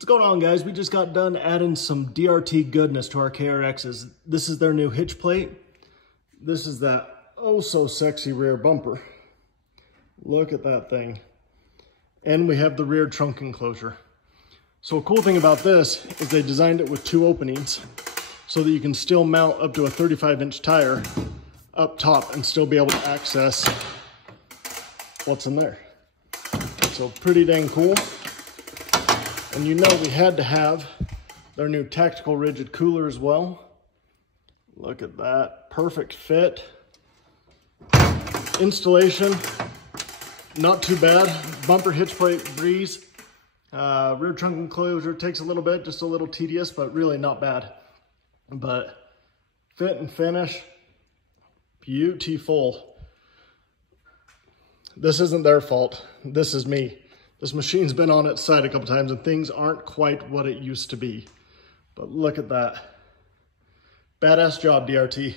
What's going on, guys? We just got done adding some DRT goodness to our KRXs. This is their new hitch plate. This is that oh so sexy rear bumper. Look at that thing. And we have the rear trunk enclosure. So a cool thing about this is they designed it with two openings so that you can still mount up to a 35-inch tire up top and still be able to access what's in there. So pretty dang cool. And you know we had to have their new tactical rigid cooler as well. Look at that, perfect fit. Installation, not too bad. Bumper hitch plate breeze. Rear trunk enclosure takes a little bit, just a little tedious, but really not bad. But fit and finish, beautiful. This isn't their fault, this is me. This machine's been on its side a couple times and things aren't quite what it used to be. But look at that. Badass job, DRT.